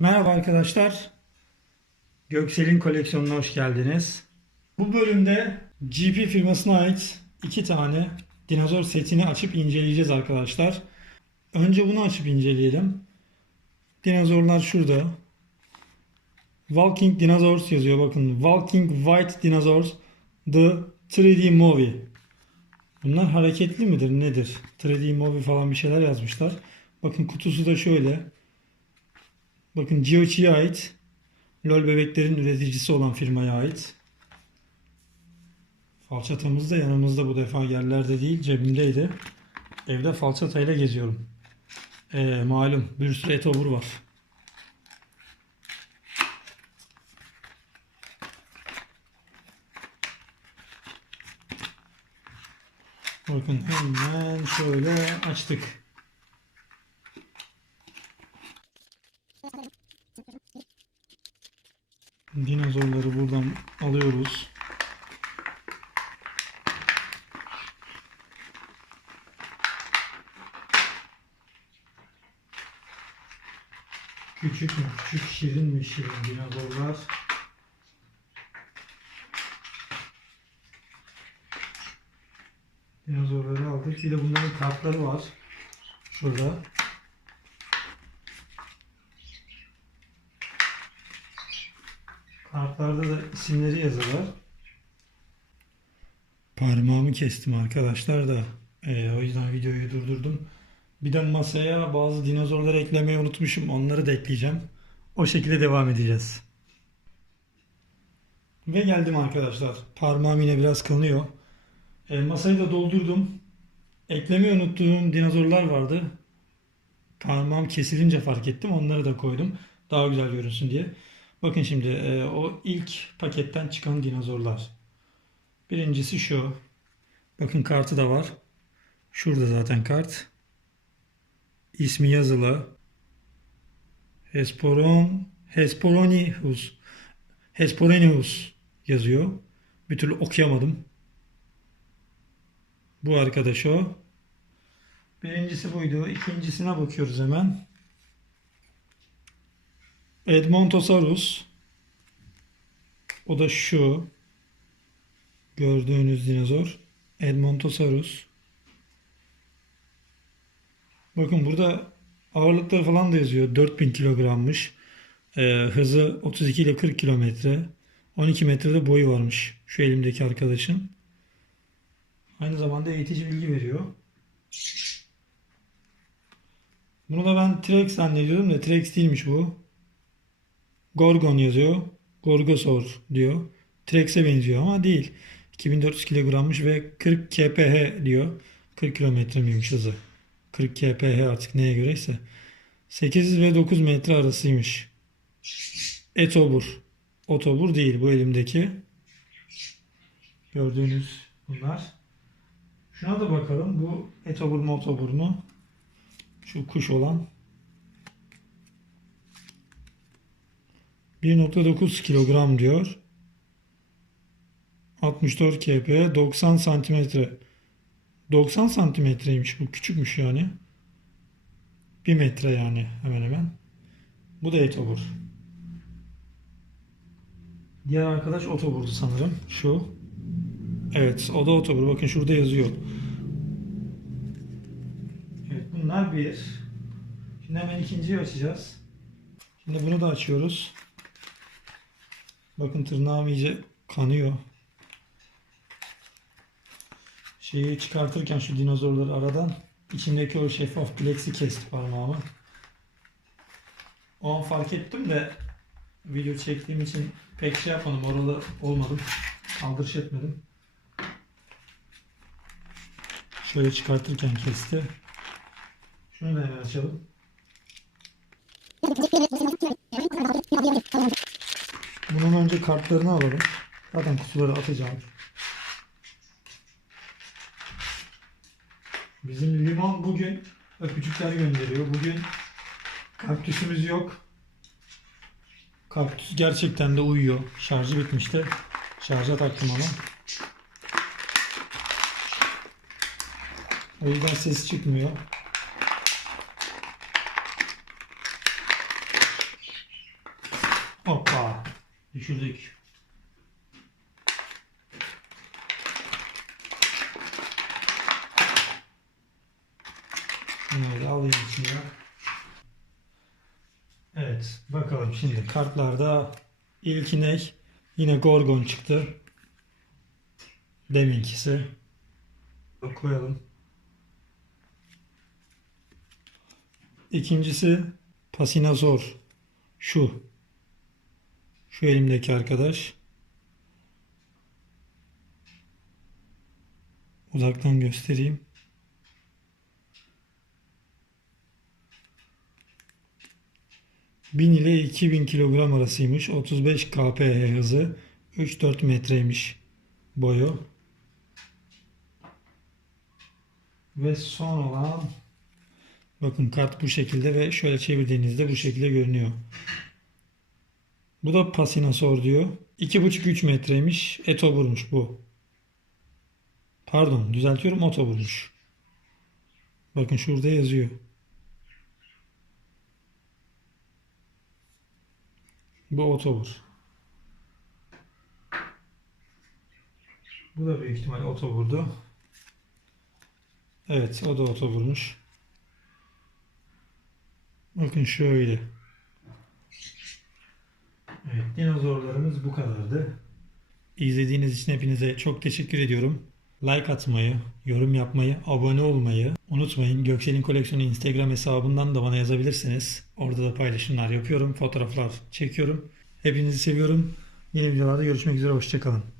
Merhaba arkadaşlar. Göksel'in koleksiyonuna hoş geldiniz. Bu bölümde GP firmasına ait iki tane dinozor setini açıp inceleyeceğiz arkadaşlar. Önce bunu açıp inceleyelim. Dinozorlar şurada. Walking Dinosaurs yazıyor. Bakın Walking White Dinosaurs The 3D Movie. Bunlar hareketli midir nedir? 3D Movie falan bir şeyler yazmışlar. Bakın kutusu da şöyle. Bakın Giochi'ye ait. LOL bebeklerin üreticisi olan firmaya ait. Falçatamız da yanımızda bu defa yerlerde değil cebimdeydi. Evde falçatayla geziyorum. Ee, malum bir sürü etobur var. Bakın hemen şöyle açtık. Dinozorları buradan alıyoruz. Küçük mü? Küçük şirin mi şirin dinozorlar? Dinozorları aldık. Bir de bunların kartları var. Şurada. Kartlarda da isimleri yazılar. Parmağımı kestim arkadaşlar da eee, o yüzden videoyu durdurdum. Bir de masaya bazı dinozorları eklemeyi unutmuşum. Onları da ekleyeceğim. O şekilde devam edeceğiz. Ve geldim arkadaşlar. Parmağım yine biraz kanıyor. E, masayı da doldurdum. Eklemeyi unuttuğum dinozorlar vardı. Parmağım kesilince fark ettim. Onları da koydum. Daha güzel görünsün diye. Bakın şimdi e, o ilk paketten çıkan dinozorlar. Birincisi şu. Bakın kartı da var. Şurada zaten kart. İsmi yazılı. Hesporon Hesporonius Hesporonius yazıyor. Bir türlü okuyamadım. Bu arkadaş o. Birincisi buydu. İkincisine bakıyoruz hemen. Edmontosaurus. O da şu. Gördüğünüz dinozor. Edmontosaurus. Bakın burada ağırlıkları falan da yazıyor. 4000 kilogrammış. Ee, hızı 32 ile 40 kilometre. 12 metrede boyu varmış. Şu elimdeki arkadaşın. Aynı zamanda eğitici bilgi veriyor. Bunu da ben T-Rex zannediyordum da T-Rex değilmiş bu. Gorgon yazıyor. Gorgosaur diyor. T-Rex'e benziyor ama değil. 2400 kilogrammış ve 40 kph diyor. 40 kilometre miymiş hızı? 40 kph artık neye göreyse. 8 ve 9 metre arasıymış. Etobur. Otobur değil bu elimdeki. Gördüğünüz bunlar. Şuna da bakalım. Bu etobur mu otobur mu? Şu kuş olan. 1.9 kilogram diyor. 64 kp 90 santimetre. 90 santimetreymiş bu küçükmüş yani. 1 metre yani hemen hemen. Bu da etobur. Diğer arkadaş otoburdu sanırım. Şu. Evet o da otobur. Bakın şurada yazıyor. Evet bunlar bir. Şimdi hemen ikinciyi açacağız. Şimdi bunu da açıyoruz. Bakın tırnağım iyice kanıyor. Şeyi çıkartırken şu dinozorları aradan içindeki o şeffaf plexi kesti parmağımı. O an fark ettim de video çektiğim için pek şey yapmadım. Orada olmadım. Aldırış etmedim. Şöyle çıkartırken kesti. Şunu da hemen açalım. Bunun önce kartlarını alalım. Zaten kutuları atacağım. Bizim limon bugün öpücükler gönderiyor. Bugün kaktüsümüz yok. Kaktüs gerçekten de uyuyor. Şarjı bitmişti. Şarja taktım ama. O yüzden ses çıkmıyor. Hoppa. Düşürdük. Bunları da alayım içine. Evet. Bakalım şimdi kartlarda ilkine yine Gorgon çıktı. Deminkisi. Koyalım. İkincisi Pasinazor. Şu. Şu elimdeki arkadaş. Uzaktan göstereyim. Bin ile 2000 kilogram arasıymış. 35 kph hızı. 3-4 metreymiş boyu. Ve son olan bakın kart bu şekilde ve şöyle çevirdiğinizde bu şekilde görünüyor. Bu da Pasinasor diyor. 2,5-3 metreymiş. Etoburmuş bu. Pardon düzeltiyorum otoburmuş. Bakın şurada yazıyor. Bu otobur. Bu da büyük ihtimal otoburdu. Evet o da otoburmuş. Bakın şöyle. Evet, dinozorlarımız bu kadardı. İzlediğiniz için hepinize çok teşekkür ediyorum. Like atmayı, yorum yapmayı, abone olmayı unutmayın. Göksel'in koleksiyonu Instagram hesabından da bana yazabilirsiniz. Orada da paylaşımlar yapıyorum, fotoğraflar çekiyorum. Hepinizi seviyorum. Yeni videolarda görüşmek üzere, hoşçakalın.